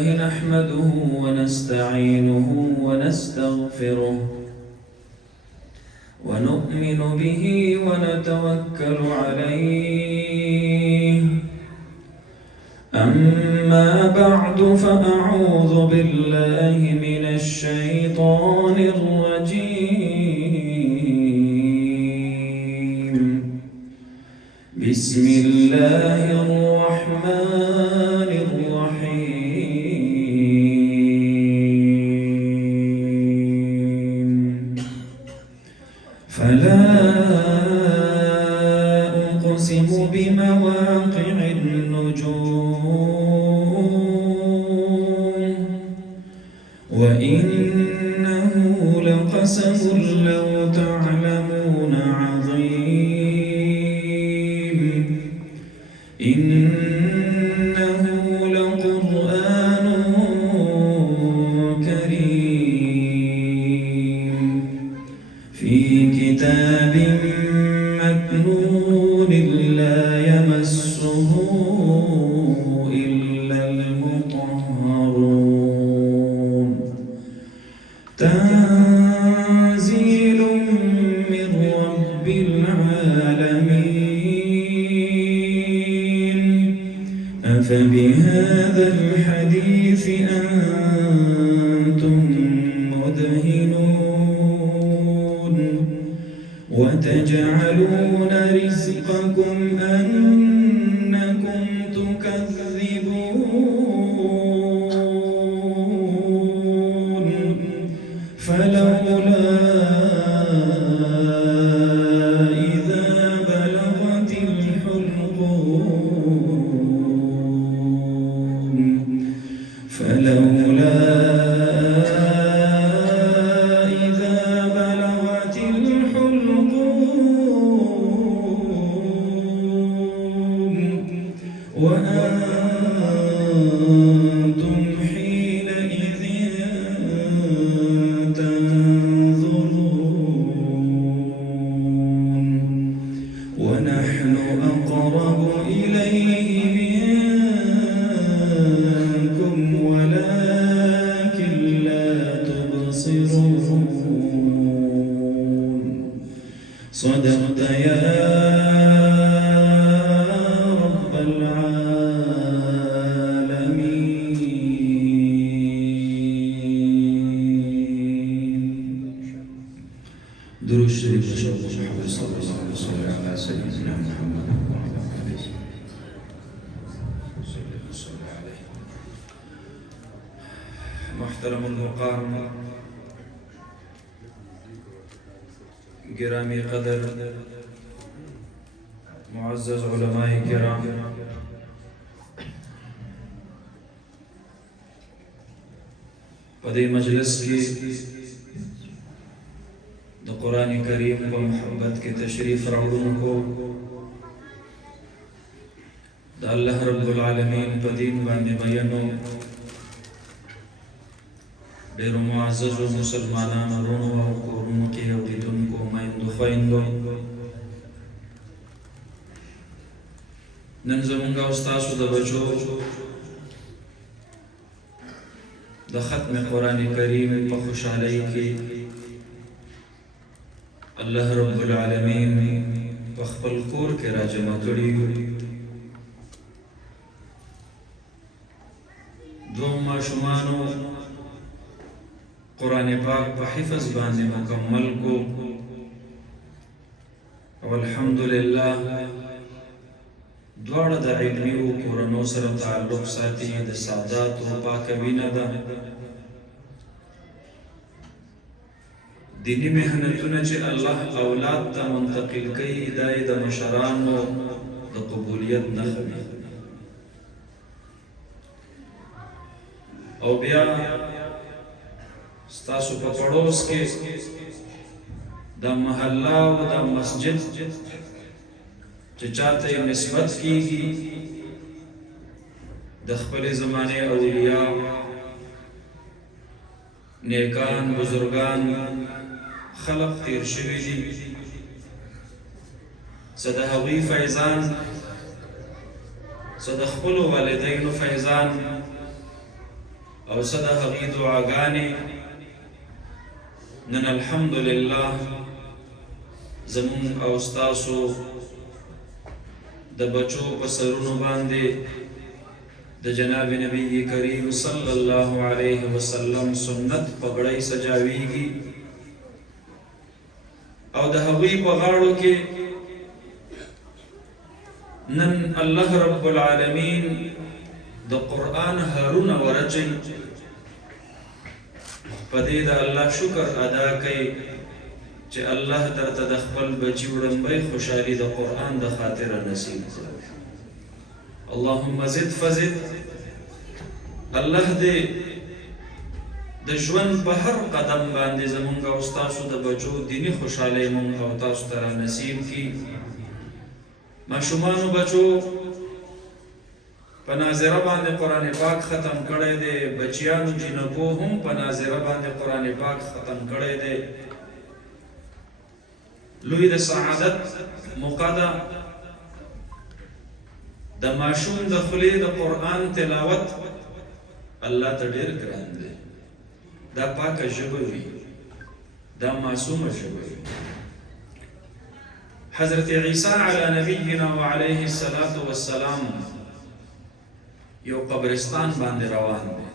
نحمده ونستعينه ونستغفره ونؤمن به ونتوكل عليه. أما بعد فأعوذ بالله من الشيطان الرجيم. بسم الله الرحمن الرحيم. فلا أقسم بمواقع النجوم وإنه لقسم لو تعلمون عظيم. إنه لقرآن كريم في كتاب مكنون لا يمسه إلا المطهرون. تنزيل من رب العالمين. أفبهذا الحديث أنتم مدهنون وتجعلون رزقكم أنكم تكذبون. فلولا إذا بلغت الحلقوم فلولا إذا بلغت الحلقوم وأنتم حينئذ تنظرون ونحن أقرب إليه منكم ولكن لا تبصرون. صدقت يا رب العالمين. درود شريف محمد صلى الله عليه وسلم على سيدنا محمد وعلى آله وصحبه عليه. محترم المقام گرامی قدر معزز علماء کرام، پدې مجلس کې د قرآن کریم په محبت کې تشریف راوړونکو د الله رب العالمین په دین باندې بیانو ډېرو معززو مسلمانانو ورونو او کورونو کې اوریدونکو میندو خویندو، نن زمونږ او ستاسو د بچو د ختم قرآن کریم په خوشحالۍ کې الله رب العالمین په خپل کور کې راجمع کړي یو. دوه ماشومانو قرآن پاک په حفظ باندې مکمل کو او الحمدلله دواړه د علمي کورنو سره تعلق ساتي. د ساداتو پاکه وینه ده. دینی محنتونه چې الله اولاد ته منتقل کوي دا یې د مشرانو د قبولیت نښه ده. او بیا ستاسو په پړوس کې د محله او د مسجد چې چاته یې نسبت کیږي د خپل زمانه اولیاء نیکان بزرگان خلق تیر شوي دي، څه د هغوی فیضان څه د خپلو والدینو فیضان او صد هغې دعاګانې نن الحمدلله زمون او ستاسو د بچو په سرونو باندې د جناب نبی کریم صلی الله علیه وسلم سنت پګړۍ سجاویږي او د هغوی په غاړو کې نن الله رب العالمین د قرآن هارونه ورچي په دې د الله شکر ادا کوي چې الله درته د خپل بچي وړاندې خوشحالي د قرآن د خاطره نصیب کړي اللهم زد فزد الله دې د ژوند په هر قدم باندې زمونږ او ستاسو د بچو دینی خوشحالي مونږ او تاسو ته نصیب کړي ماشومانو بچو په ناظره باندې قرآن پاک ختم کړی دی بچیانو جنکو هم په ناظره باندې قرآن پاک ختم کړی دی لوی د سعادت موقع ده د ماشوم د خولې د قرآن تلاوت الله ته ډېر ګران دی دا پاکه ژبه وي دا معصومه ژبه وي حضرت عیسی علی نبینا وعلیه الصلاة والسلام یو قبرستان باندې روان دی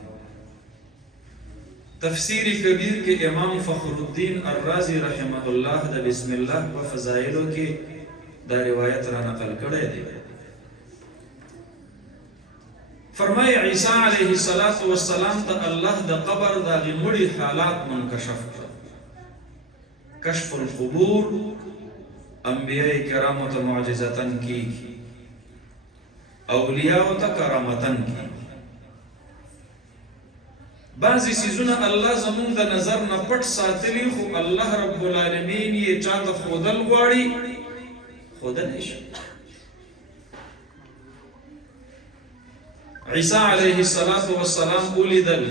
تفسیر کبیر کې امام فخر الدین الرازی رحمه الله د بسم الله په فضائلو کې دا روایت را نقل کړی دی فرمای عیسی علیه السلام ته الله د قبر د غمړي حالات منکشف کړ کشف القبور انبیاء کرامو ته معجزتن کی اولیاء ته کرامتن کی بعضی سیزونه الله زمون د نظر نه پټ ساتلی خو الله رب العالمین یې چاته خودل غواړي خودل نشي عیسی علیه السلام ولیدل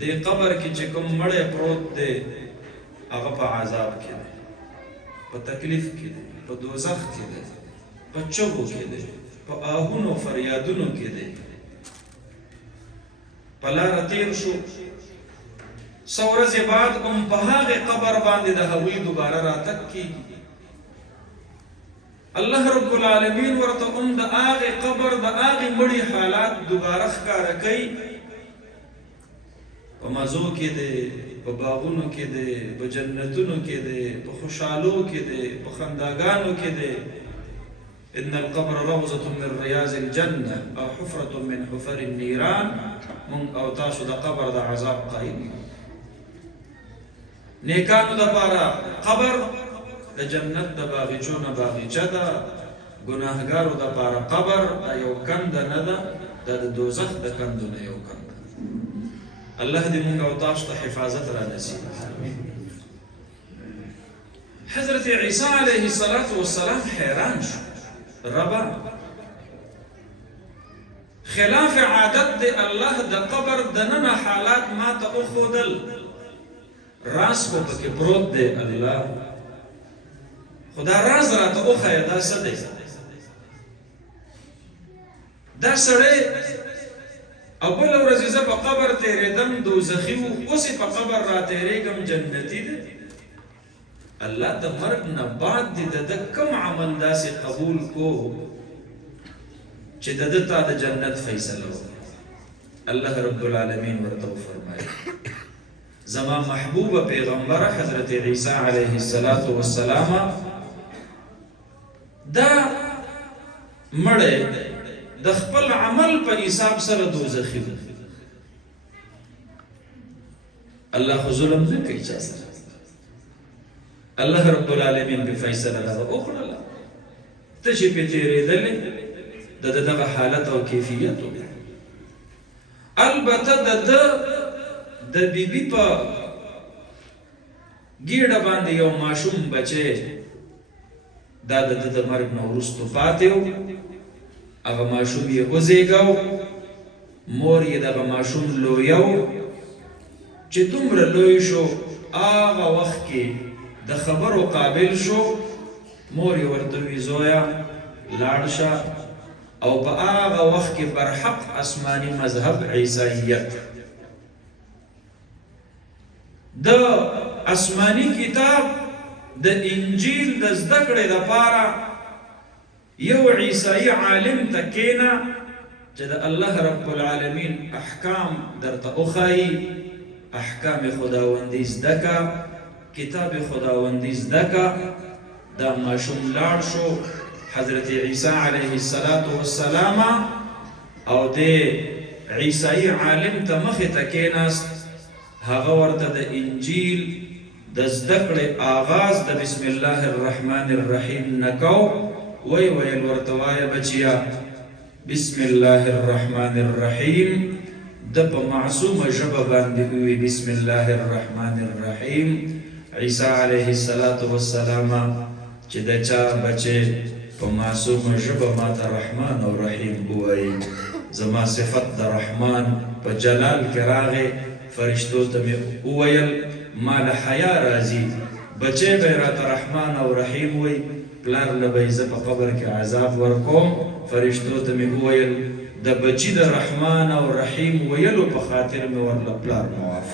د قبر کې چې کوم مړی پروت دی هغه په عذاب کې دی په تکلیف کې دی په دوزخ کې دی په چغو کې دی په آهونو فریادونو کې دی په لاره تیر شو څو ورځې بعد هم په هغې قبر باندې د هغوی دوباره راتګ کېږي الله رب العالمین ورته هم د هغې قبر د هغې مړي حالات دوباره ښکاره کوي په مزو کې دی په باغونو کې دی په جنتونو کې دی په خوشحالو کې دی په خنداګانو کې دی ان القبر روضة من رياض الجنة او حفرة من حفر النيران من او تاسو د قبر د عذاب قائم نیکانو د پاره قبر د جنت د باغچو نه باغچه ده ګناهګارو د پاره قبر د یو کند نه ده د دوزخ د کندو نه یو کند الله دې موږ او تاسو ته حفاظت را نصیب حضرت عیسی علیه السلام حیران شو ربا خلاف عادت دی الله د قبر دننه حالات ما ته اخودل راز کو پکې پروت دی الله خدا راز را ته اوخه دا څه دی دا سړی اول ورځ زه په قبر تېرېدم دوزخي و اوس په قبر را تېرېږم جنتي دی الله د مرګ نه بعد د کوم عمل داسې قبول کو چې د ته د جنت فیصله وکړي الله رب العالمین ورته فرمایي زما محبوب پیغمبر حضرت عیسی علیه السلام دا مړی د خپل عمل په حساب سره دوزخي الله خو ظلم نه کوي چا سره الله رب العالمین په فیصله راځي او خلل ته چې په تیرېدلې دغه حالت او کیفیت البته د بیبي په ګیډه باندې یو ماشوم بچي دا د مرګ نه وروسته پاتې و هغه ماشوم یې وزېږاو مور یې دغه ماشوم لویو چې دومره لوی شو هغه وخت کې د خبرو قابل شو مور یې ورته وی زویا لاړ شه او په هغه وخت کې برحق آسماني مذهب عیسائیت. د آسماني کتاب د انجیل د زده کړې لپاره یو عیسائی عالم ته کېنه چې د الله رب العالمین احکام درته وښایي، احکام خداوندي زده که، کتاب خداوندي زده که. دا ماشوم لاړ شو حضرت عیسی علیه السلام او د عیسائی عالم ته مخې ته کېناست. هغه ورته د انجیل د زده کړې آغاز د بسم الله الرحمن الرحیم نه کو. ویل ورته وایه بچیا بسم الله الرحمن الرحیم. د په معصومه ژبه باندې ووی بسم الله الرحمن الرحیم. عیسی علیه السلام چې د چا بچې په معصومه ژبه ماته رحمان او رحیم ووایي، زما صفت د رحمان په جلال کې راغې. فرشتو ته مې وویل ما له حیا راځي، بچې به یې راته رحمان او رحیم وایي، پلار له به یې زه په قبر کې عذاب ورکوم. فرشتو ته مې وویل د بچي د رحمان او رحیم ویلو په خاطر مې ورله پلار معاف.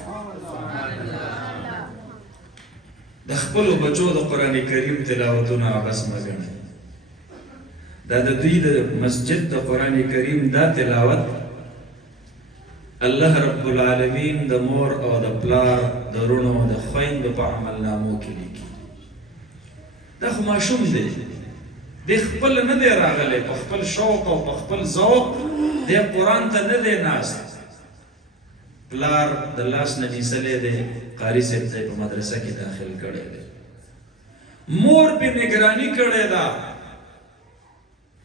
د خپلو بچو د قرآن کریم تلاوتونه عبث مه ګڼئ. دا د دوی د مسجد د قرآن کریم دا تلاوت الله رب العالمین د مور او د پلار د رونو د خویندو په عملنامو کې لیکي. دا خو ماشوم دی، دی خپل نه دی راغلی، په خپل شوق او په خپل ذوق دی قرآن ته نه دی ناست. پلار د لاس نه نیسلی دی، قاري صاحب ته په مدرسه کې داخل کړی دی، مور پې نگراني کړې ده.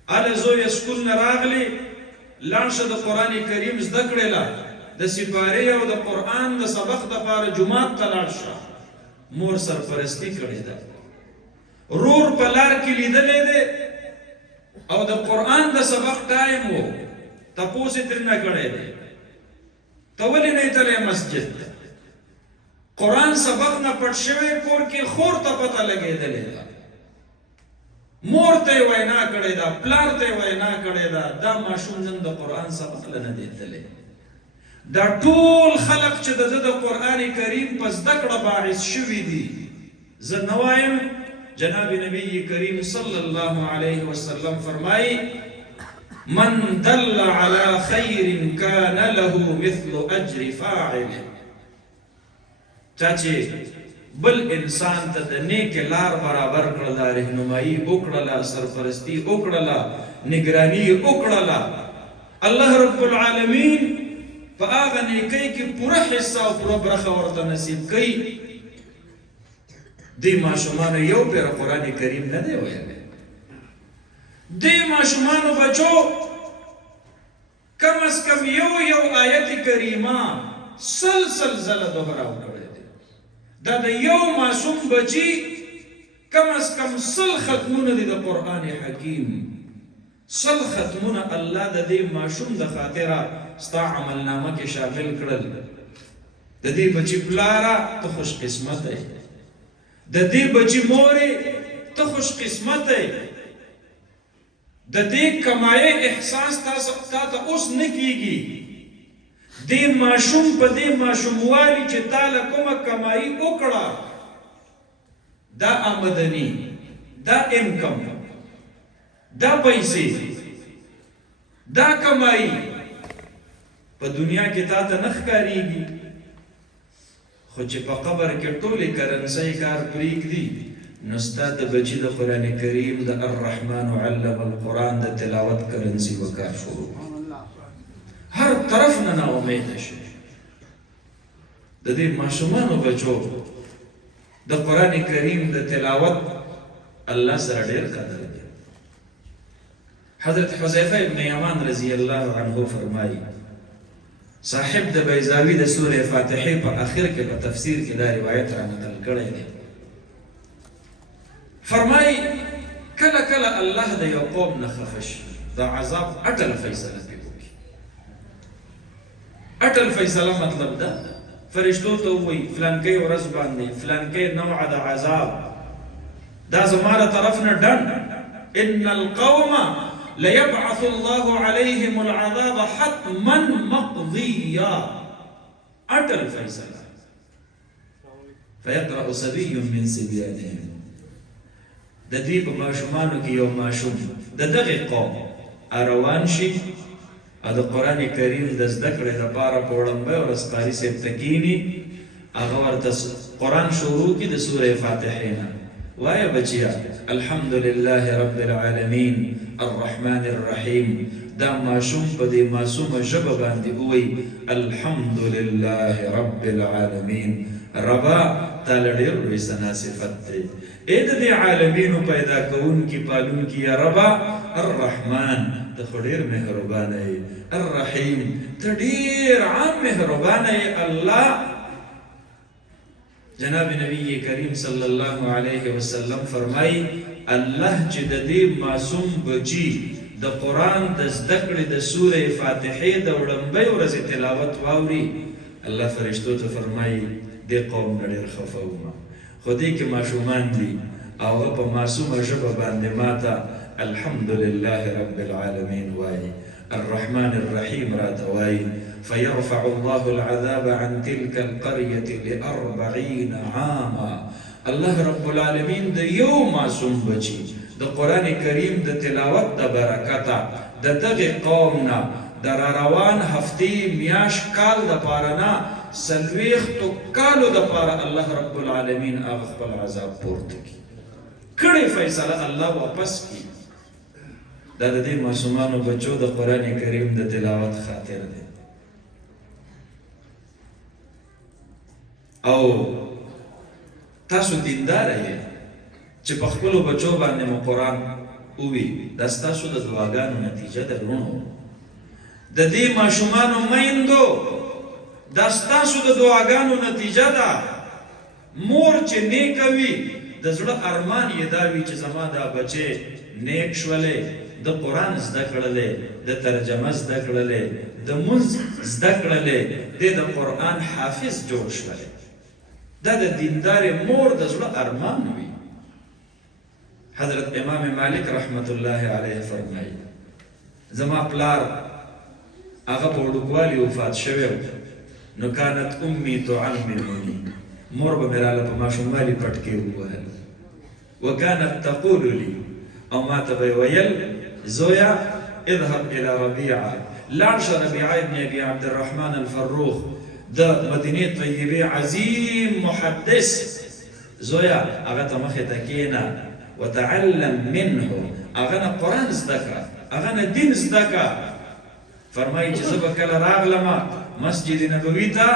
هله زوی سکول نه راغلی، لاړ شه د قرآن کریم زده کړې له، د سپارې او د قرآن د سبق دپاره جومات ته لاړ شه. مور سرپرستی کړې ده. رور په لار کې لیدلی دی او د قرآن د سبق ټایم و، تپوس یې ترېنه کړی دی ته ولې نه یې تللی مسجد ته؟ قرآن سبق نه پټ شوی کور کې خور ته پته لګېدلې ده، مور ته یې وینا کړې ده، پلار ته یې وینا کړې ده. دا ماشوم نن د قرآن سبق له نه دی تللی. دا ټول خلق چې د ده د قرآن کریم په زده کړه باعث شوي دي. زه نه وایم، جناب نبی کریم صلی الله علیه وسلم فرمایي من دل على خیر کان له مثل اجر فاعله. چا چې بل انسان ته د نیک لار برابر کړله، رهنمایي وکړله، سرپرستی وکړله، نگرانی وکړله، الله رب العالمین په هغه نیکۍ کې پوره حصه او پوره برخه ورته نصیب کوي. دې ماشومانو یو پېره قرآن کریم نه دی ویلی. دې ماشومانو بچو کم از کم یو آیت کریمه سل ځله دوهراو کړی دی. دا د یو معصوم بچي کم از کم 100 ختمونه دي د قرآن حکیم. 100 ختمونه الله د دې معصوم د خاطره ستا عملنامه کې شامل کړل. د دې بچي پلاره ته خوش قسمت یې، د دې بچي مورې ته خوش قسمت یې. د دې کمایې احساس تا ته اوس نه کیږي. دې ماشوم په دې ماشوموالي چې تا له کومه کمایي وکړه، دا آمدني، دا انکم، دا پیسې، دا کمایي په دنیا کې تا ته نه ښکارېږي. خو چې په قبر کې ټولې کرنسۍ کار پرېږدي، نو ستا د بچي د قرآن کریم د الرحمن علم القرآن د تلاوت کرنسي به کار شروع هر طرف نه ناامیده شي. د دې ماشومانو بچو د قرآن کریم د تلاوت الله سره ډېر قدر دی. حضرت حذیفه ابن یمان رضی الله عنه فرمایي صاحب د بیضاوي د سورې فاتحې په آخر کې په تفسیر کې دا روایت را نقل کړی دی. فرمایي کله کله الله د یو قوم نه خفه شي، د عذاب اټل فیصله پرې وکړي. اټل فیصله مطلب ده فرشتو ته ووایي فلانکۍ ورځ باندې فلانکۍ نوع د عذاب دا زما له طرف نه ډن ان القوم ليبعث الله عليهم العذاب حتما مقضيا. اٹل فیصلہ. فيقرأ صبي من صبيانهم. د دې په ماشومانو کې یو ماشوم د دغه قوم روان شي او د قرآن کریم د زده کړې لپاره په وړاندې ورځ قاري صاحب ته کښېني، هغه ورته قرآن شروع کړي د سورې فاتحې نه. وایه بچیا الحمد لله رب العالمین الرحمن الرحیم. دا ماشوم په دې معصومه ژبه باندې ووایي الحمد لله رب العالمین. ربا تعالی ډېر لوی ثنا صفت دی. اے د دې عالمینو پیدا کوونکي پالونکي یا ربا الرحمن ته خو ډېر مهربانه یې، الرحیم ته ډېر عام مهربانه یې. الله جناب نبی کریم صلی الله علیه وسلم فرمای الله چې د دې معصوم بچی د قرآن د زده کړې د سورې فاتحې د وړاندې ورځې تلاوت واوري، الله فرشتو ته فرمایي دې قوم نه ډېر خفه وم، خو دې کې ماشومان دي او هغه په معصومه ژبه باندې ماته الحمد لله رب العالمین وایي، الرحمن الرحیم راته وایي. فيرفع الله العذاب عن تلك القرية ل40 عاما. الله رب العالمین د یو معصوم بچی د قرآن کریم د تلاوت د برکته د دغه قوم نه د روان هفتې میاش کال د پاره نه 40 کالو د پاره الله رب العالمین هغه خپل عذاب پورته کړي فیصله الله واپس کړي. دا د دې معصومانو بچو د قرآن کریم د تلاوت خاطر دی. او تاسو دیندار یې چې په خپلو بچو باندې مو قرآن ووي، دا ستاسو د دعاګانو نتیجه ده. ورونو د دې ماشومانو میندو دا ستاسو د دعاګانو نتیجه ده. مور چې نیک وي د زړه ارمان یې دا وي چې زما دا بچی نیک شولې، د قرآن زده کړلې، د ترجمه زده کړلې، د منځ زده کړلې، د قرآن حافظ جوړ شولې. دا د دیندار مور د زړه ارمان وي. حضرت امام مالک رحمت الله علیه فرمایي زما پلار هغه په وړوکوالي وفات شوی نو كانت امي تعلمني، مور به مې راله په ماشوموالي پټکې ووهل. وكانت تقول لي، او ما ته به ویل زویا اذهب الى ربيعه، لاړ شه ربيعه ابن ابي عبد الرحمن الفروخ د مدینې طیبې عظیم محدث زویا هغه ته مخې ته کښېنه وتعلم منه، هغه نه قرآن زده کړه، هغه نه دین زده کړه. فرمایي چې زه به کله راغلم مسجد نبوي ته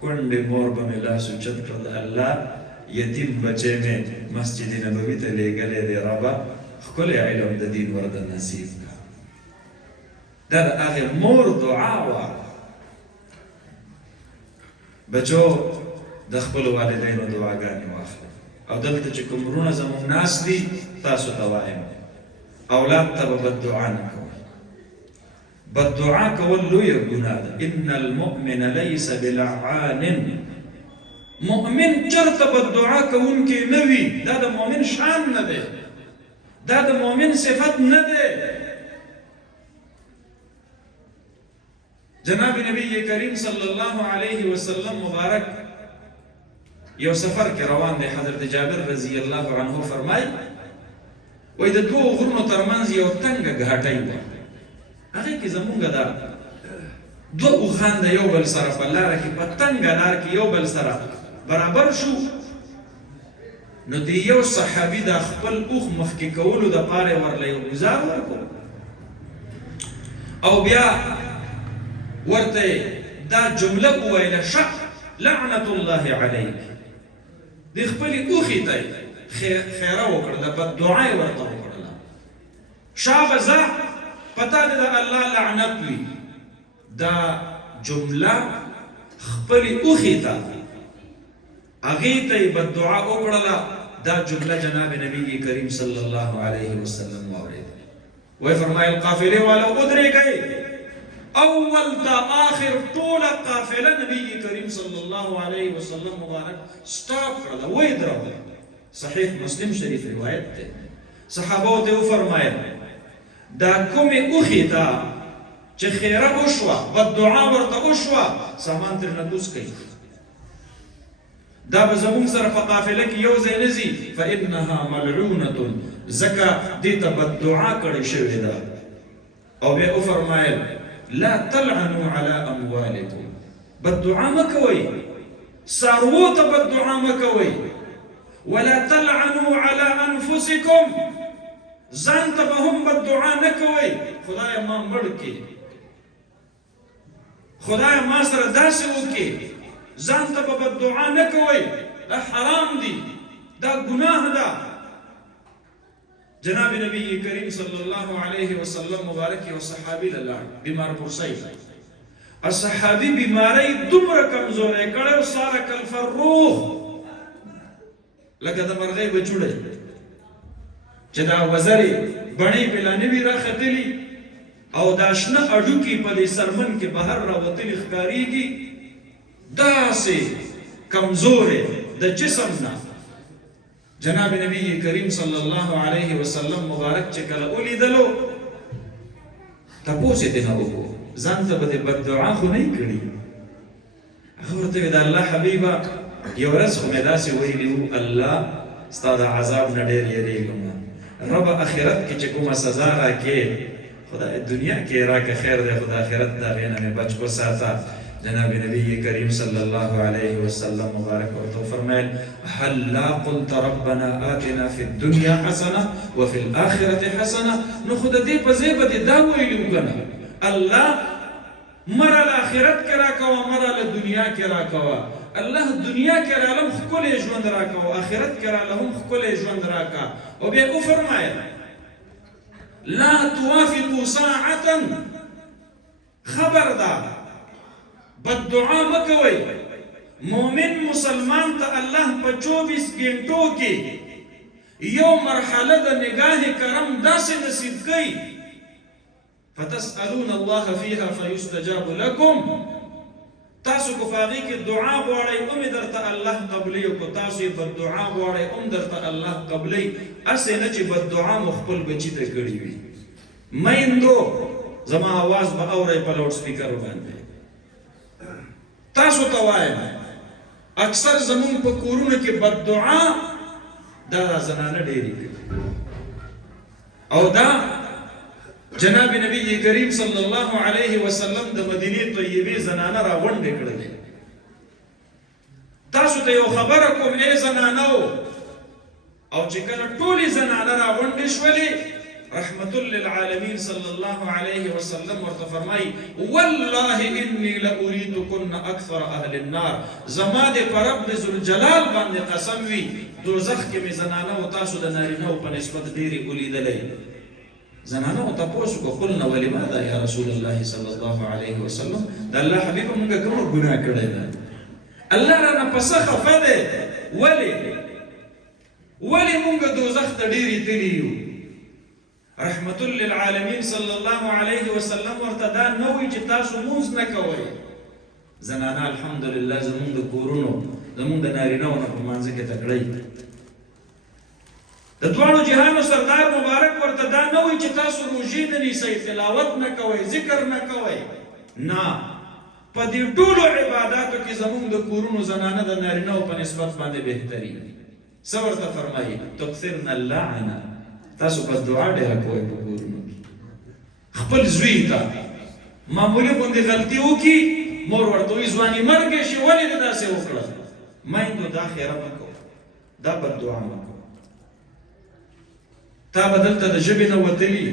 کونډې مور به مې لاس اوچت کړ د الله یتیم بچی مې مسجد نبوي ته لېږلی دی، ربه ښکلی علم د دین ورته نصیب کړه. دا د هغې مور دعا وه. بچو د خپلو والدینو دعاګانې واخلئ. او دلته چې کوم وروڼه زموږ ناست دي تاسو ته وایم اولاد ته به بددعا نه کوئ. بددعا کول لویه ګناه ده. ان المؤمن لیس بلعان، مؤمن چرته بددعا کوونکی نه وي. دا د مؤمن شان نه دی، دا د مؤمن صفت نه دی. جناب نبی کریم صلی الله علیه وسلم مبارک یو سفر کې روان دی. حضرت جابر رضی الله عنه فرمای وای د دوه غرونو ترمنځ یو تنګه غاټۍ وه، هغې کې زمونږ دا دوه اوښان د یو بل سره په لاره کې په تنګه لار کې یو بل سره برابر شو. نو د یو صحابي د خپل اوښ مخکې کولو دپاره یې ورله یو ګزار ورکړو او بیا ورته دا جمله وویله شق لعنة الله علیک. د خپلې اوښې ته خیره وکړله، بددعا یې ورته وکړله، شابه ځه په تا دې د الله لعنت وي. دا جمله خپلې اوښې ته هغې ته یې بددعا وکړله. دا جمله جناب نبی کریم صلی الله علیه وسلم واورېده. وی فرمایل قافلې والا ودرېږئ. اول تا آخر ټوله قافله نبی کریم صلی الله علیه وسلم مبارک سټاپ کړله، وی درول. صحیح مسلم شریف روایت ده. صحابه ته وفرمایل دا کومې اوښې ته چې خیره وشوه بددعا ورته وشوه سامان ترې نه کوز کوي دا به زمونږ سره په قافله کې یو ځای نه ځي فانها ملعونه ځکه دې ته بددعا کړې شوې ده او بیا وفرمایل لا تلعنوا على اموالکم بددعا مه کوئ څاروو ته بددعا مه کوئ ولا تلعنوا على انفسکم ځان ته به هم بددعا نه کوئ خدایه ما مړ کړې خدایه ما سره داسې وکړې ځان ته به بددعا نه کوئ دا حرام دي دا ګناه ده جناب نبی کریم صلی الله علیه وسلم مبارک یو صحابي له لاړ بیمار پرسۍ الصحابي بیماری دومره کمزوری کړی ساره کالفروخ لکه د مرغۍ بچوړی چې دا وزرې بڼې پې لا نه وي راختلي او دا شنه اډوکي په دې سرمن کې بهر راوتلي ښکارېږي داسې کمزورې د جسم نه جناب نبی کریم صلی الله علیه وسلم مبارک چې کله ولیدلو تپوس یې ترې نه وکړو ځان ته به دې بددعا خو نه یې کړي هغه ورته ویل د الله حبیبه یو ورځ خو مې داسې ویلي وو الله ستا د عذاب نه ډېر یېرېږم ربه آخرت کې چې کومه سزا راکې خدای دنیا کې راکه خیر دی خو د آخرت د هغې نه مې بچ وساته جناب نبی کریم صلی الله علیه وسلم مبارک ورته فرمایل هلا قلت ربنا آتنا فی الدنیا حسنه وفي الاخرة حسنه نو خو د دې په ځای به دې دا ویلي وکنه الله مره له آخرت کې راکوه مره له دنیا کې راکوه الله دنیا کې رالم ښکلی ژوند راکوه آخرت کې راله هم ښکلی ژوند راکه او بیا وفرمایل لا توافقوا ساعة خبردار بددعا مکوئ مومن مسلمان ته الله په 24 غنټو کې یو مرحله د نگاه کرم داسې نصیب کوي فتسألون الله فيها فيستجاب لكم تاسو کو فاغي کې دعا غواړئ او درته الله قبلي او تاسو بددعا غواړئ او درته الله قبلي اسه نه چې بددعا مخبل بچی ته کړی وي مېندو زما आवाज به اوري په لاوډ سپیکر باندې تاسو ته وایم اکثر زمون په کورونو کې بددعا دا زنانه ډېری کوي او دا جناب نبی کریم صلی الله علیه وسلم د مدینه طیبه زنانه را غونډې کړلې تاسو ته یو خبره کوم ای زنانو او چې کله ټولې زنانه را غونډې شولې رحمت للعالمین صلی الله علیه وسلم ورته فرمای والله انی لأریدکن اکثر اهل النار زما دې په رب ذوالجلال باندې قسم وي دوزخ کې مې زنانه او تاسو د نارینه په نسبت ډېرې ولیدلې زنانه او تاسو کو قلنا ولماذا یا رسول الله صلی الله علیه وسلم د الله حبیب موږ کوم ګناه کړی ده الله را پسه خفه ده ولی موږ دوزخ ته ډېرې تللی یو رحمت للعالمین صلی الله علیه وسلم ورته دا نه وایي چې تاسو مونځ نه کوئ زنانه الحمدلله زمونږ د کورونو زمونږ د نارینهو نه په مانځه کې تکړی د دواړو جهانو سردار مبارک ورته دا نه وایي چې تاسو روژې نه نیسئ تلاوت نه کوئ ذکر نه کوئ نه په دې ټولو عباداتو کې زمونږ د کورونو زنانه د نارینهو په نسبت باندې بهتري څه ورته فرمایي تکثرن اللعنه تاسو په دعا ډېره کوئ په کورونو کې خپل زوی ته معمولي غوندې غلطي وکړي مور ورته وایي ځواني مرګې شي ولې دې داسې وکړه میندو دا خیره مه کوه دا بددعا مه کوه تا به دلته د ژبې نه وتلي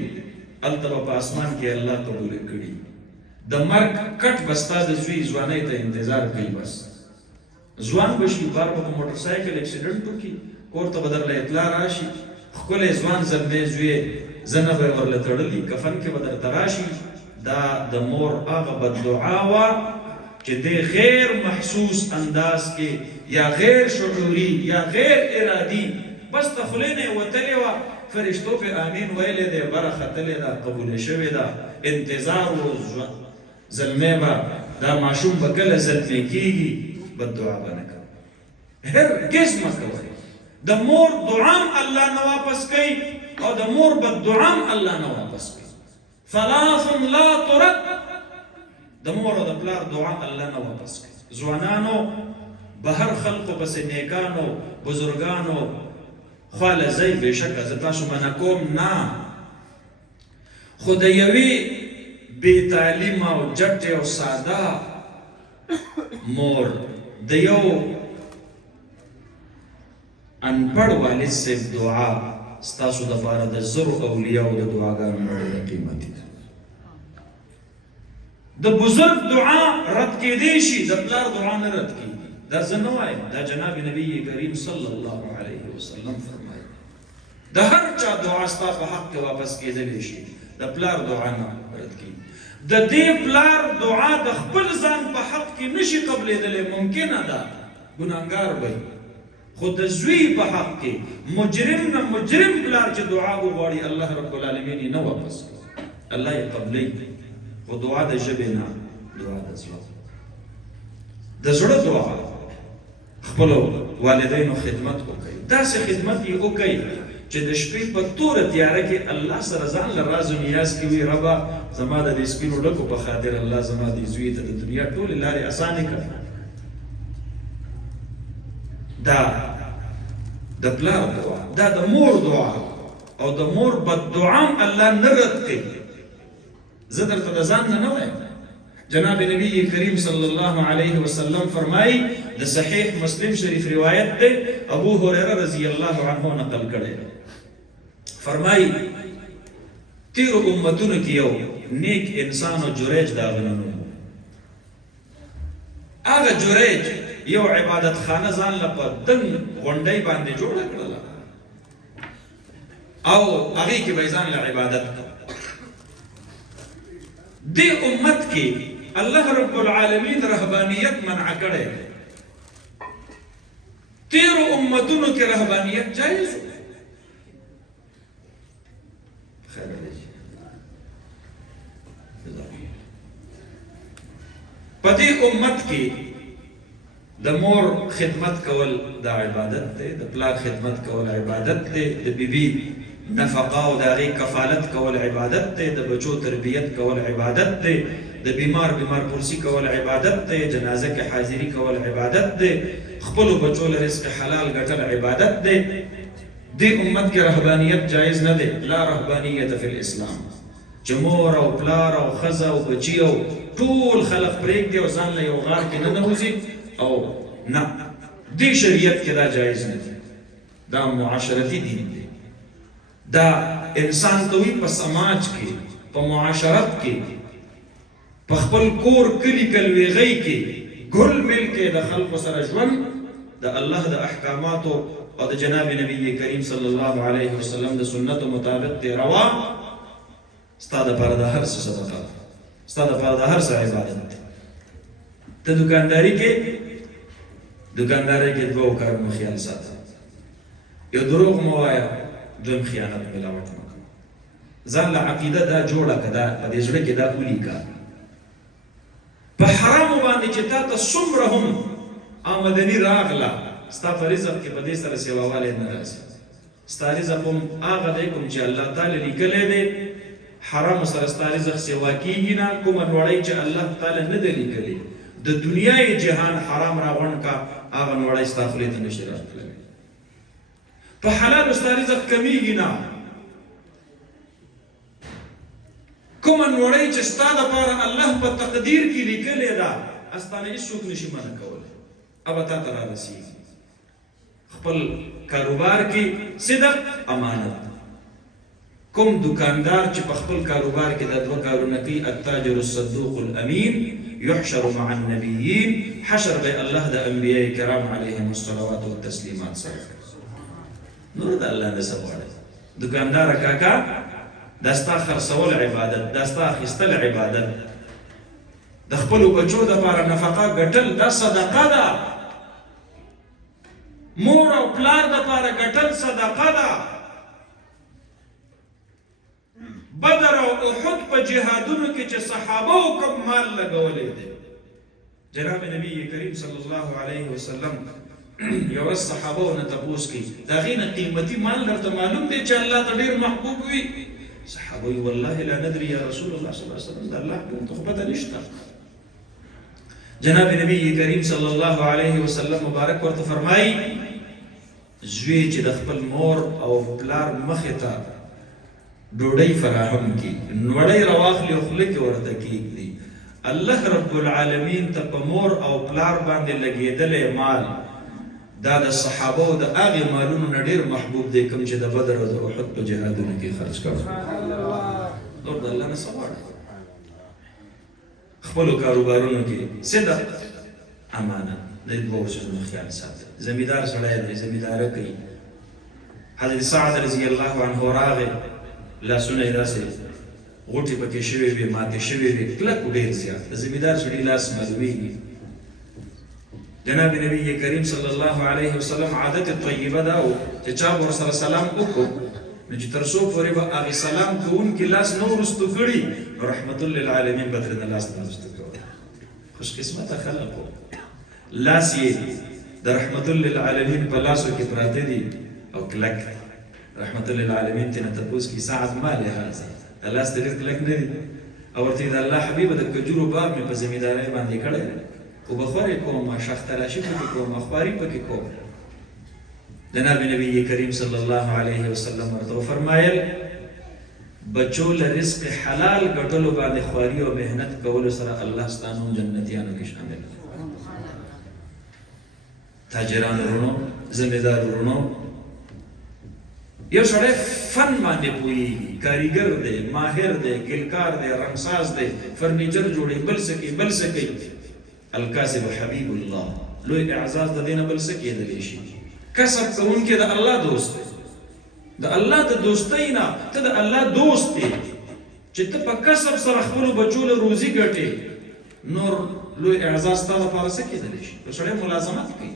هلته به په اسمان کې الله قبوله کړي د مرګ کټ به ستا د زوی ځوانۍ ته انتظار کوي بس ځوان به شي بار به په موټر سایکل اکسیډنټ وکړي کور ته به درله اطلاع راشي ښکلی ځوان زلمی زوی زنه به یې ورله تړلي کفن کې به درته راشي دا د مور هغه بددعا وه چې دی غیر محسوس انداز کې یا غیر شعوري یا غیر ارادي بس د خولې نه یې وتلې وه فرشتو پې امین ویلی دی بره ختلې ده قبوله شوې ده انتظار و زلمی به دا ماشوم به کله زلمی کېږي بددعا به نه کوه هرګز مه کوئ د مور دعام الله نه واپس کوي او د مور بددعام الله نه واپس کوي ثلاث لا ترد د مور او د پلار دعا الله نه واپس کوي ځوانانو بهر خلقو پس نیکانو بزرگانو خواله زی بشک از تاسو منع کوم نه خو د یوې بې تعلیمه او جټې او ساده مور د یو انپړ والد صاحب دعا ستاسو دپاره د زرو اولیاء او د دعاګانو نه ډېره قیمتي ده د بزرگ دعا رد کېدی شي د پلار دعا نه رد کېږي دا زه نه وایم دا جناب نبی کریم صلی الله علیه وسلم فرمایي د هر چا دعا ستا په حق کې واپس کېدلی شي د پلار دعا نه رد کېږي د دې پلار دعا د خپل ځان په حق کې نشي قبلېدلی ممکنه ده ګناهګار به خو د زوی په حق کې مجرم نه مجرم پلار چې دعا وغواړي الله رب العالمین یې نه واپس کوي الله یې قبلوي خو دعا د ژبې نه دعا د زړه د زړه دعا خپلو والدینو خدمت وکړئ داسې خدمت یې وکړئ چې د شپې په توره تیاره کې الله سره ځان له راز و نیاز کې وي ربه زما د دې سپینو ډکو په خاطر الله زما دې زوی ته د دنیا ټولې لارې اسانې کړه دا د پلار دعا دا د مور دعا او د مور بد دعام الله نه رد کوي زه درته د ځان نه وایم جناب نبی کریم صلی الله علیه وسلم فرمایي د صحیح مسلم شریف روایت دی ابو هريره رضی الله عنه نقل کړی فرمایي تیرو امتونو کې یو نیک انسان او جریج دا غننو هغه جریج یو عبادت خانه ځان لپاره دنګ غونډۍ باندې جوړه کړله او هغې کې به یې ځان له عبادت دې امت کې الله رب العالمین رهبانیت منع کړی تیرو امتونو کې رهبانیت جایز و په دې امت کې د مور خدمت کول د عبادت دی د پلار خدمت کول عبادت دی د بیبي نفقه او د هغې کفالت کول عبادت دی د بچو تربیت کول عبادت دی د بیمار پرسی کول عبادت دی جنازه کې حاضری کول عبادت دی خپلو بچو له رزق حلال ګټل عبادت دی دې امت کې رهبانیت جایز نه دی لا رهبانیت فی الاسلام چې مور او پلار او ښځه او بچي او ټول خلق پرېږدي او ځان له یو غار کې ننوځي او نه دې شریعت کې دا جایز نه دی دا معاشرتي دین دی دا انسان ته وي په سماج کې په معاشرت کې په خپل کور کلي کلویغۍ کې ګل مل کې د خلقو سره ژوند د الله د احکاماتو او د جناب نبی کریم صلی الله علیه وسلم د سنتو مطابق دی روا ستا دپاره د هر څه صدقه ستا دپاره د هر څه عبادت دی ته دکانداري کې دوه کارونو خیال ساته یو دروغ مه وایه دویم خیانت ملاوت مه کوه ځان له عقیده دا جوړه که دا په دې زړه کې دا ولیکه په حرامو باندې چې تا ته څومره هم آمدني راغله ستا په رزق کې په دې سره سیواوالی نه راځي ستا رزق هم هغه دی کوم چې الله تعالی لیکلی دی حرامو سره ستا رزق سیوا کېږي نه کومه نوړۍ چې الله تعالی نه دی لیکلی د دنیای جهان حرام راغونډ کا هغه نوړۍ ستا خولې ته نشي راتللی په حلالو ستا رزق کمیږي نه کومه نوړۍ چې ستا دپاره الله په تقدیر کې لیکلې ده استانه هېڅوک نشي منع کولی ابه تا ته رارسېږي خپل کاروبار کې صدق امانت کوم دکاندار چې په خپل کاروبار کې دا دوه کارونه کوي التاجر الصدوق الامین يحشر مع النبيين حشر به الله د انبیاء کرام علیهم الصلوات والتسلیمات سره نور د الله نه څه غواړي دکاندار کاکا دا ستا خرڅول عبادت دا ستا اخیستل عبادت د خپلو بچو دپاره نفقه ګټل دا صدقه ده مور او پلار دپاره ګټل صدقه ده بدر او احد په جهادونو کې چې صحابه او کم مال لګولی دی جناب نبی کریم صلی الله علیه وسلم یو ورځ صحابه ونه تپوس کوي د هغې نه قیمتي مال درته معلوم دی چې الله ته ډېر محبوب وي صحابه وی والله لا ندري یا رسول الله صلی الله علیه وسلم د الله په تخبته نشته. جناب نبی کریم صلی الله علیه وسلم مبارک ورته فرمایي زوی چې د خپل مور او پلار مخې ته ډوډۍ فراهم کی نوړی راواخلي او خوله کې ورته کېږدي، الله رب العالمین ته په مور او پلار باندې لګېدلی مال دا د صحابه او د هغې مالونو نه ډېر محبوب دی کوم چې د بدر او د احد په جهادونو کې خرج کړو. نور د الله نه څه غواړي؟ خپلو کاروبارونو کې صدق، امانت، د دوو څیزونو خیال ساته. زمیندار سړی دی، زمینداره کوي. حضرت سعد رضی الله عنه راغی، لاسونه یې داسې غوټې پکې شوې وې، ماتې شوې وې، کلک و ډېر زیات. د زمیندار سړي لاس معلومېږي. جناب نبی کریم صلی الله علیه وسلم عادت طیبه دا و چې چا به ورسره سلام وکړو نو چې تر څو پورې به هغې سلام کوونکي لاس نه وروستو کړي نو رحمت للعالمین به ترېنه لاس نه وروستو کوي. خوشقسمته خلک و، لاس یې د رحمت للعالمین په لاسو کې پراته دي او کلک. رحمت للعالمین تېنه تپوس کړي سعد ما لهذا دا لاس دې ډېر کلک نه دي؟ او ورته د الله حبیبه د کجورو باغ مې په زمیندارۍ باندې کړی دی، وبخوري کوم، شخ تلاشي پکې کوم، اخباري پکې کوم. جناب نبی کریم صلی الله علیه وسلم ورته فرمایل بچو له رزق حلال ګټلو باندې خواري او مهنت کولو سره الله ستاسو جنتیانو کې شامل دی. تاجران ورونو، زمیندار ورونو، یو سړی فن باندې پوهېږي، کاریګر دی، ماهر دی، ګلکار دی، رنګساز دی، فرنیچر جوړوي، بل څه کوي بل څه کوي. الکاسب حبیب الله، لوی اعزاز د دې نه بل څه کېدلی شي. کسب کوونکی د الله دوست دی، د الله د دوستۍ نه ته د الله دوست دی چې ته په کسب سره خپلو بچو له روزي ګټې، نور لوی اعزاز ستا لپاره څه کېدلی شي؟ یو سړی ملازمت کوي،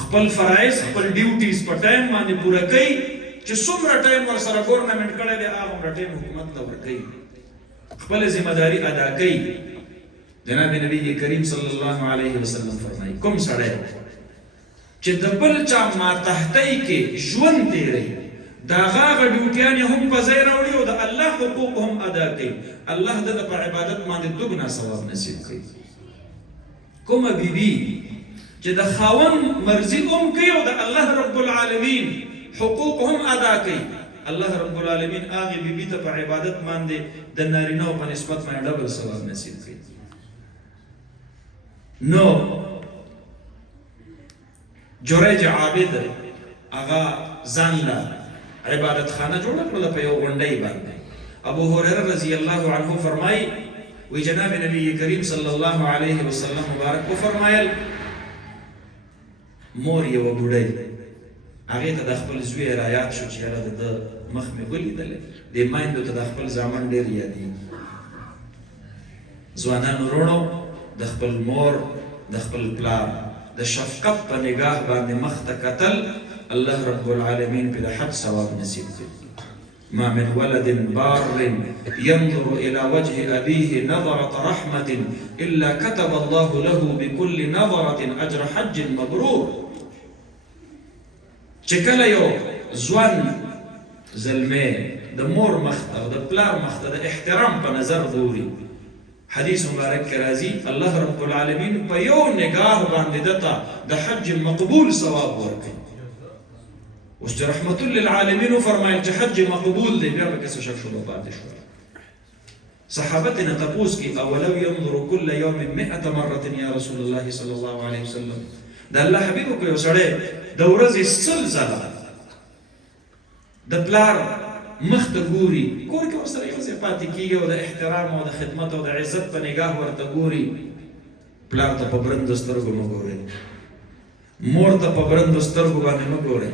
خپل فرایض خپل ډیوټیز په ټایم باندې پوره کوي چې څومره ټایم ورسره ګورنمنټ کړی دی هغومره ټایم حکومت له ورکوي، خپله ذمهداري ادا کوي. جناب نبی کریم صلی الله علیه وسلم فرمایي کوم سړی چې د بل چا ماتحتۍ کې ژوند تېروي د هغه هغه ډیوټیانې هم په ځای راوړي او د الله حقوق هم ادا کوي، الله د په عبادت باندې دوګنا ثواب نصیب کوي. کومه بیبي چې د خاوند مرضي هم کوي او د الله رب العالمین حقوق هم ادا کوي، الله رب العالمین هغې بیبي ته په عبادت باندې د نارینه په نسبت باندې ډبل ثواب نصیب کوي. نو جریج عابد هغه ځان له عبادت خانه جوړه کړله په یو غونډۍ باندې. ابو هریره رضی الله عنه فرمایي وی جناب نبی کریم صلی الله علیه وسلم مبارک وفرمایل مور یوه بوډۍ هغې ته د خپل زوی رایاد شو چې یاره د مخ مې ولیدلی، دې میندو ته د خپل زامن ډېر یادېږي. ځوانانو وروڼو د خپل مور د خپل پلار د شفقت په نگاه باندې مخ ته کتل الله رب العالمین په د حج ثواب نصیب کړي. ما من ولد بار ينظر إلى وجه أبيه نظرة رحمة إلا كتب الله له بكل نظرة أجر حج مبرور. چې کله یو ځوان زلمی د مور مخ ته او د پلار مخ ته د احترام په نظر ګوري، حدیث مبارک کې راځي الله رب العالمین په یو نگاه باندې دته د حج مقبول ثواب ورکوي. اوس چې رحمت للعالمین فرمایل چې حج مقبول دی بیا به څه شک شبهه پاتې شو. صحابه نه تپوس کې اولو ينظر كل يوم 100 مرة یا رسول الله صلی الله علیه وسلم، د الله حبیب کو یو سړی د ورځې 100 ځله د پلار مخ ته ګوري، کور کې ورسره یو ځای پاتې کېږي او د احترام او د خدمت او د عزت په نگاه ورته ګوري. پلار ته په برندو سترګو مه ګورئ، مور ته په برندو سترګو باندې مه ګورئ،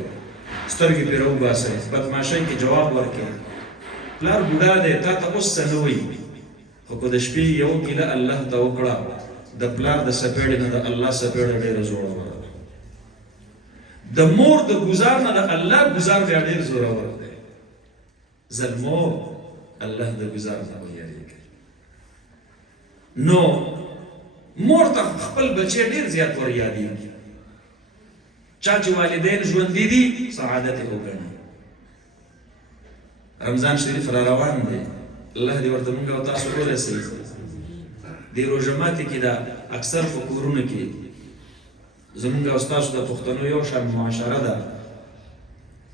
سترګې پرې راوباسئ، بدماشۍ کې جواب ورکړئ. پلار بوډا دی تا ته اوس څه نه وایي، خو که د شپې یو ګیله الله ته وکړه د پلار د څپېړې نه د الله څپېړه ډېره زوړوره ده، د مور د ګزار نه د الله ګزار بیا ډېر زورور دی. ظلمو الله د ګزار نه ویریږي. نو مور ته خپل بچی ډېر زیات ور یادېږي. چا چې والدین ژوندي دي سعادت یې وګڼي، رمضان شریف را روان دی، الله دې ورته موږ او تاسو ورسوي. دې روژه ماتي کې دا اکثر په کورونو کې زموږ او ستاسو د پښتنو یو شان معاشره ده،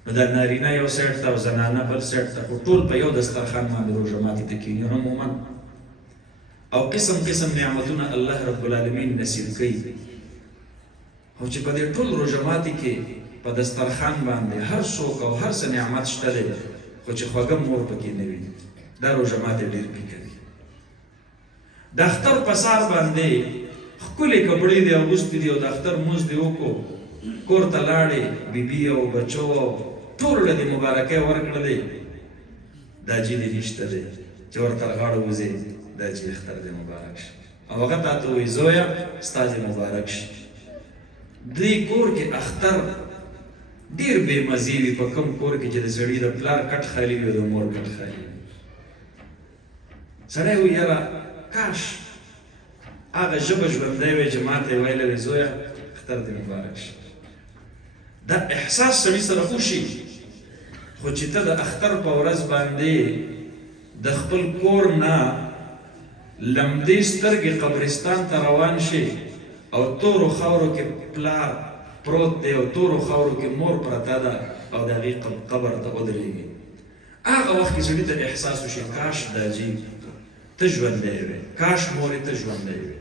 نو دا نارینه یو سیټ ته او زنانه بل سیټ ته، خو ټول په یو دسترخوان باندې روژه ماتي ته کښېني عموما، او قسم قسم نعمتونه الله رب العالمین نصیب کوي. او چې په دې ټول روژه ماتي کې په دسترخوان باندې هر څوک او هر څه نعمت شته دی، خو چې خوږه مور پکې نه وي، دا روژه ماتي ډېر پې کوي. د اختر په سهار باندې ښکلې کپړې دې اغوستې دي او د اختر مونځ دې وکړو، کور ته لاړې، بیبي او بچو او ټولو له دې مبارکۍ ورکړلې، دا جي دې نشته دی چې ورته غاړه وځې، دا چې اختر دې مبارک شي. او هغه تا ته وایي زویه ستا دې مبارک شي. دې کور کې اختر ډېر بې مزې وي، په کوم کور کې چې د سړي د پلار کټ خالي وي او د مور کټ خالي وي. سړی وایي یاره کاش هغه ژبه ژوندی وی چې ما ته یې ویلی وی زویه اختر دې مبارک شي. دا احساس سړي سره وشي، خو چې ته د اختر په ورځ باندې د خپل کور نه لمدې سترګې قبرستان ته روان شي او تورو خاورو کې پلار پروت دی او تورو خاورو کې مور پرته ده او د هغې قبر ته ودرېږي، هغه وخت کې سړي ته احساس وشي کاش دا جي ته ژوندی وې، کاش مورې ته ژوندی وې.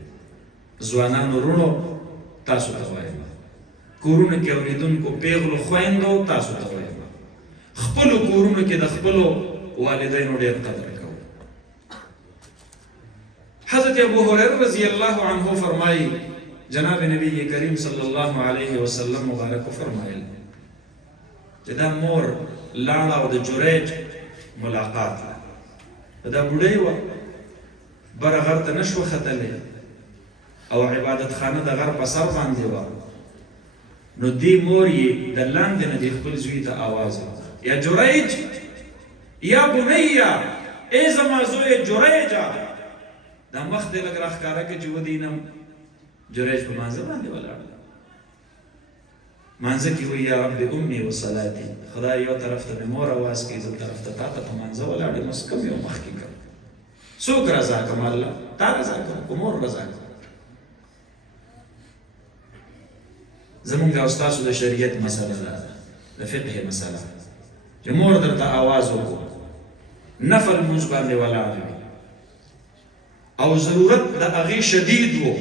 ځوانانو وروڼو تاسو ته وایم، کورونو کې اورېدونکو پیغلو خویندو تاسو ته وایم، خپلو کورونو کې د خپلو والدینو ډېر قدر کوو. حضرت ابو هريره رضی الله عنه فرمایي جناب نبی کریم صلی الله علیه وسلم مبارک فرمایل چې دا مور لاړه او د جریج ملاقات دا بوډۍ وه، بره غر ته نه شوه ختلی او عبادت خانه د غر په سر باندې وه، نو دې مور یې د لاندې نه دې خپل زوی ته آواز وکړ، یا جریج یا بنیه، ای زما زویه جریجه. دا مخ دې لږ راښکاره کړه چې ودینم جریج په مانځه باندې ولاړ ده، مانځه کې وایي یا رب امي و صلاتي، خدای یو طرف ته مې مور آواز کوي، بل طرف ته تا ته په مانځه ولاړ یم، اوس کوم یو مخکې کړم، څوک رضا کړم؟ الله تا رضا کړم که مور رضا کړم؟ زمونږ او ستاسو د شریعت مسله ده، د فقه مسله، چې مور درته آواز وکړو نفل مونځ باندې ولاړ وي او ضرورت د هغې شدید و،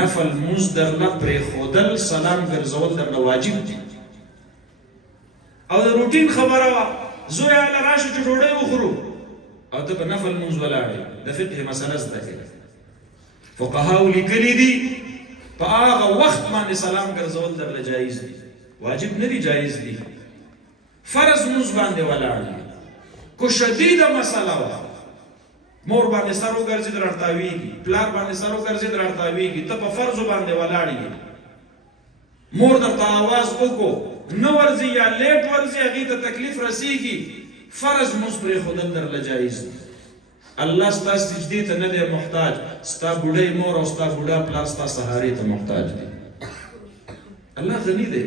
نفل مونځ درله پرېښودل سلام ګرځول درله واجب دي، او د روټین خبره وه زویه هله راشه چې ډوډۍ وخورو او ته په نفل مونځ ولاړ یې، د فقه مسله زده کړې. فقهاو لیکلي دي په هغه وخت باندې سلام ګرځول درله جایز دي، واجب نه دي، جایز دي. فرض مونځ باندې ولاړ یې، کو شدیده مسله وه، مور باندې سر وګرځېد راړتاویږي، پلار باندې سر وګرځېد راړتاویږي، ته په فرضو باندې ولاړ یې، مور درته آواز وکړو نه ورځي یا لیټ ورځي، هغې ته تکلیف رسیږي، فرض مونځ پرېښودل درله جایز دی. الله ستا سجدې ته نه دی محتاج، ستا بوډۍ مور او ستا بوډا پلار ستا سهارې ته محتاج دی. الله غني دی،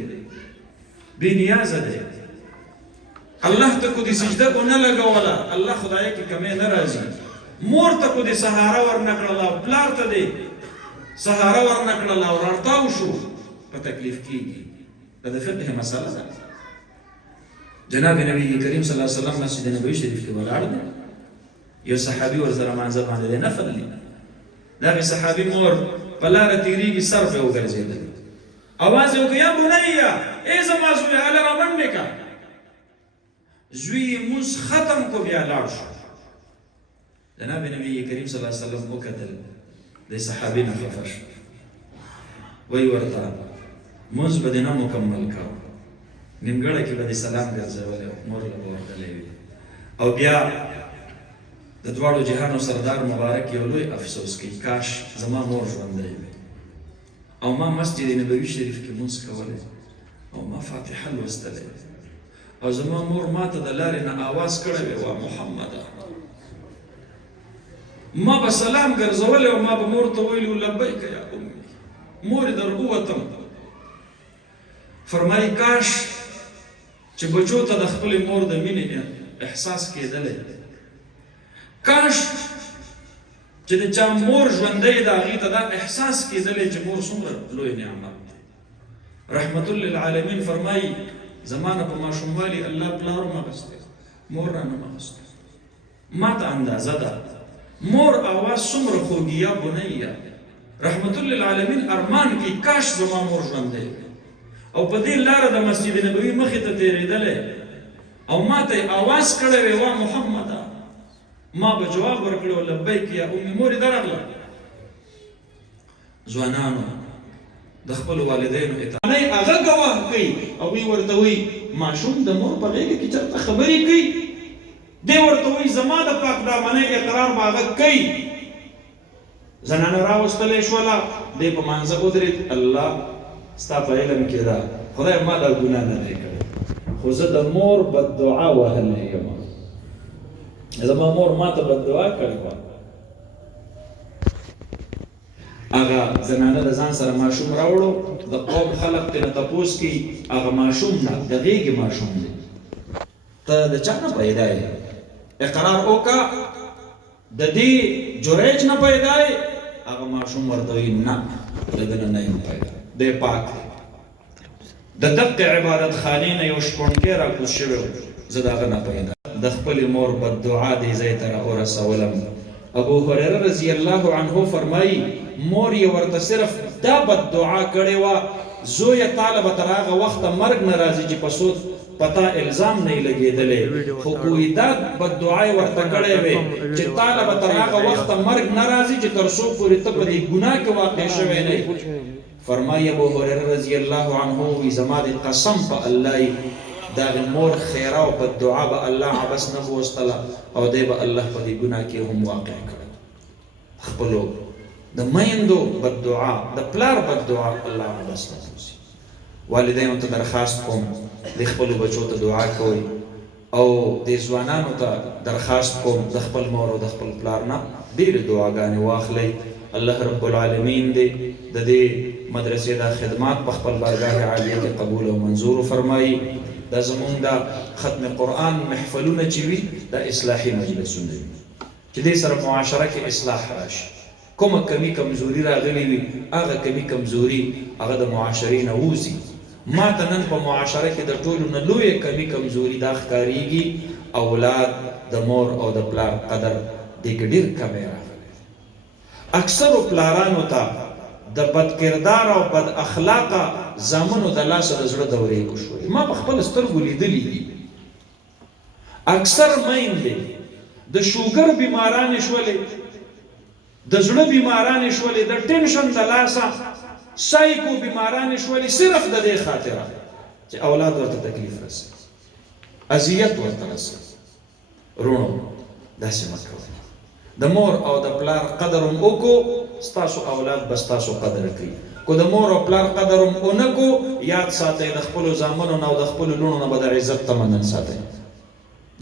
بې نیازه دی. الله ته کو دې سجده ونه لګوله، الله خدایه کې کمی نه راځي. مور ته کو دې سهاره ورنه کړله او پلار ته دې سهاره ورنه کړله او راړتاو شو، په تکلیف کېږي. دا د فقه مسله ده. جناب نبی کریم صلی الله علیه وسلم مسجد نبوي شریف کې ولاړ دی، یو صحابي ورسره مانځه باندې دی نفل دی، د هغې صحابي مور په لاره تېرېږي، سر پرې وګرځېدلی، اواز یې وکړ یا بنیه، ای زما زویه هله رامنډې کړه. زوی یې مونځ ختم کو بیا لاړ شو. جناب نبی کریم صلی الله علیه وسلم وکتل، د صحابي نه خفه شو، وایي ورته مونځ به دې نه مکمل کوه، نیمګړی کې به دې سلام ګرځولی او مور له به ورغلی وي. او بیا د دواړو جهانو سردار مبارک یو لوی افسوس کوي، کاش زما مور ژوندی وي او ما مسجد نبوي شریف کې مونځ کولی او ما فاتحه لوستلی او زما مور ما ته د لارې نه آواز کړی وی وا محمده، ما به سلام ګرځولی او ما به مور ته ویلي و لبیک یا امي، مورې در ووتم. فرمایي کاش چې بچو ته د خپلې مور د مینې احساس کېدلی کاش چې د چا مور ژوندی د هغې ته دا احساس کېدلی چې مور څومره لوی نعمت دی رحمت للعالمین فرمایي زما نه په ماشوموالي الله پلار هم اخیستی مور رانه هم اخیستی ما ته اندازه ده مور آواز څومره خوږي یا بنیه رحمت للعالمین ارمان کی کاش زما مور ژوندی او په دې لاره د مسجد نبوي مخې ته تېرېدلی او ما ته یې آواز کړی وی وا محمده ما به جواب ورکړی و لبیک یا امي مور یې درغله ځوانانو د خپلو والدینو اطاعت هغه ګواه کوي او وی ورته وی ماشوم د مور په غېږه کې چېرته خبرې کوي دی ورته وی زما د پاک دامنۍ اقرار به هغه کوي زنانه راوستلی شوله دی په مانځه ودرېد الله ستا په علم کې ده خدای ما دا ګناه نه دی کړی خو زه د مور بددعا وهلی یم زما مور ما ته بددعا کړې وه هغه زنانه د ځان سره ماشوم راوړو د قوم خلق ترې نه تپوس کوي هغه ماشوم نه د غېږې ماشوم دی ته د چا نه پیدا یې اقرار وکړه د دې جریج نه پیدا یې هغه ماشوم ورته وایي نه د ده نه یم پیدا دی پاک دی د دقې عبادت خانې نه یو شپونکی راکوز شوی و زه د هغه نه پیدا د خپلې مور بددعا دې ځای ته راورسولم ابو هريره رضی الله عنه فرمایي مور یې ورته صرف دا بددعا کړې وه زویه طالبه تر هغه وخته مرګ نه راځي چې په سود پتا الزام نه یې لګېدلی خو کوی دا بددعا یې ورته کړی وی چې طالبه تر هغه وخته مرګ نه راځي چې تر څو پورې ته په دې ګناه کې واقع شوی نه فرمایي ابو هريره رضی الله عنه وی زما د قسم په الله دا مور خیره او بددعا به الله عبس نه بوستله او دی به الله په دې ګناه کې هم واقع کړی خپلو د میندو بددعا د پلار بددعا الله عبس نه بوسي والدینو ته درخواست کوم د خپلو بچو ته دعا کوئ او د ځوانانو ته درخواست کوم د خپل مور او د خپل پلار نه ډېرې دعاګانې واخلئ الله رب العالمین دې د دې مدرسې دا خدمات په خپل بارګاه عالیه کې قبول او منظور فرمایي دا زمونږ دا ختم قرآن محفلونه چې وي دا اصلاحي مجلسونه وي چې دې سره معاشره کې اصلاح راشي کومه کمی کمزوري راغلی وي هغه کمی کمزوري هغه د معاشرې نه ووځي ما ته نن په معاشره کې د ټولو نه لویه کمی کمزوري دا ښکارېږي اولاد د مور او د پلار قدر دې کې ډېر کمی راغلی اکثرو پلارانو ته د بد کردار او بد اخلاقه زامنو د لاسه د زړه دورې کوشوي ما په خپل سترګو لیدلي دي اکثر میندې د شوګر بیمارانې شولې د زړه بیمارانې شولې د ټینشن د لاسه سایکو بیمارانې شولې صرف د دې خاطره چې اولاد ورته تکلیف رسي اذیت ورته رسي رونو داسې مه کوئ د مور او د پلار قدر هم وکړو ستاسو اولاد به ستاسو قدر کوي کو د مور او پلار قدر هم ونه کو یاد ساتئ د خپلو زامنو نه او د خپلو لوڼو نه به د عزت تمنن ساتئ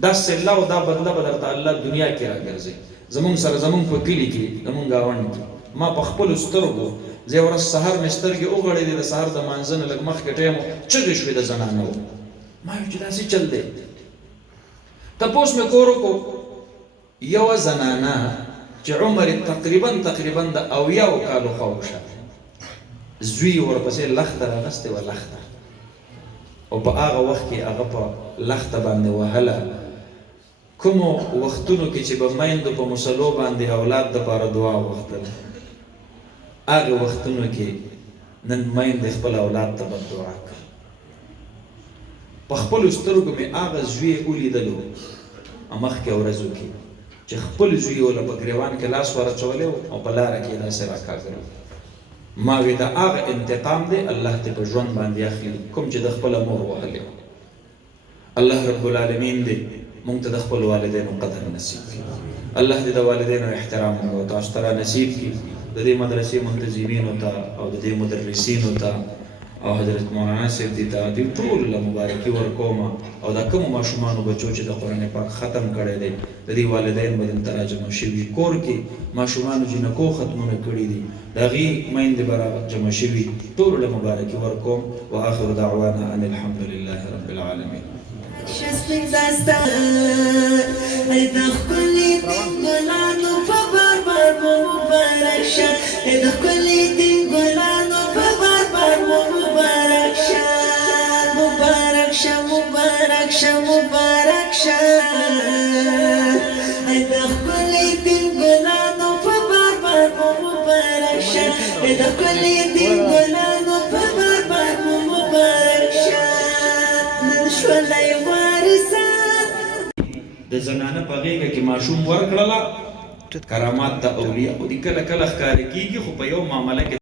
دا صله او دا بدله به درته الله دنیا کې راګرځي زمونږ سره زمونږ په کلي کې زمونږ ګاونډ کې ما په خپلو سترګو زه یې ورځ سهار مې سترګې وغړېدې د سهار د مانځه نه لږ مخکې ټایم و چغې شوې د زنانه و ما ویل چې داسې چل دی تپوس مې کور وکړو یوه زنانه چې عمر تقریبا د 80 کالو خواوشا زوی ورپسې لخته راغستې وه لخته او په هغه وخت کې هغه په لخته باندې وهله کومو وختونو کې چې به میندو په مسلو باندې اولاد دپاره دعا وغوښتله هغې وختونو کې نن میندې خپل اولاد ته بددعا کړه په خپلو سترګو مې هغه زوی ولیدلو مخکې ورځو کې چې خپل زوی یې له په ګریوان کې لاس ورچولی او په لاره کې یې داسې راکاږلی ما وی دا هغه انتقام دی الله ته په ژوند باندې اخلي کوم چې د خپله مور وهلی الله رب العالمین دی مونږ ته د خپل والدینو قدر نصیب کړي الله دې د والدینو احترام موږ تاسو ته نصیب کړي د دې مدرسې منتظمینو ته او د دې مدرسینو ته او حضرت مولانا صاحب دې ته دې ټول له مبارکي ورکوم او دا کوم ماشومانو بچو چې د قرآن پاک ختم کړی دی د دې والدین به دلته راجمع شوي کور کې ماشومانو جنکو ختمونه کړي دي د هغې میندې به راجمع شوي ټولو له مبارکي ورکوم واخر دعوانا ان الحمد لله رب العالمین شسپین داستان ای د ښکلي دین ګلانو په بار بار مو مبارک شه ای د ښکلي دین ګلانو په بار بار مو مبارک شه مبارک شه مبارک شه مبارک شه ای د ښکلي دین ګلانو په بار بار مو مبارک شه ای د ښکلي دین ګلانو په بار بار مو مبارک شه نن شولای د زنانه په غېږه کې ماشوم ورکړله کرامات د اولیاء خو دې کله کله ښکاره کېږي خو په یو معامله کې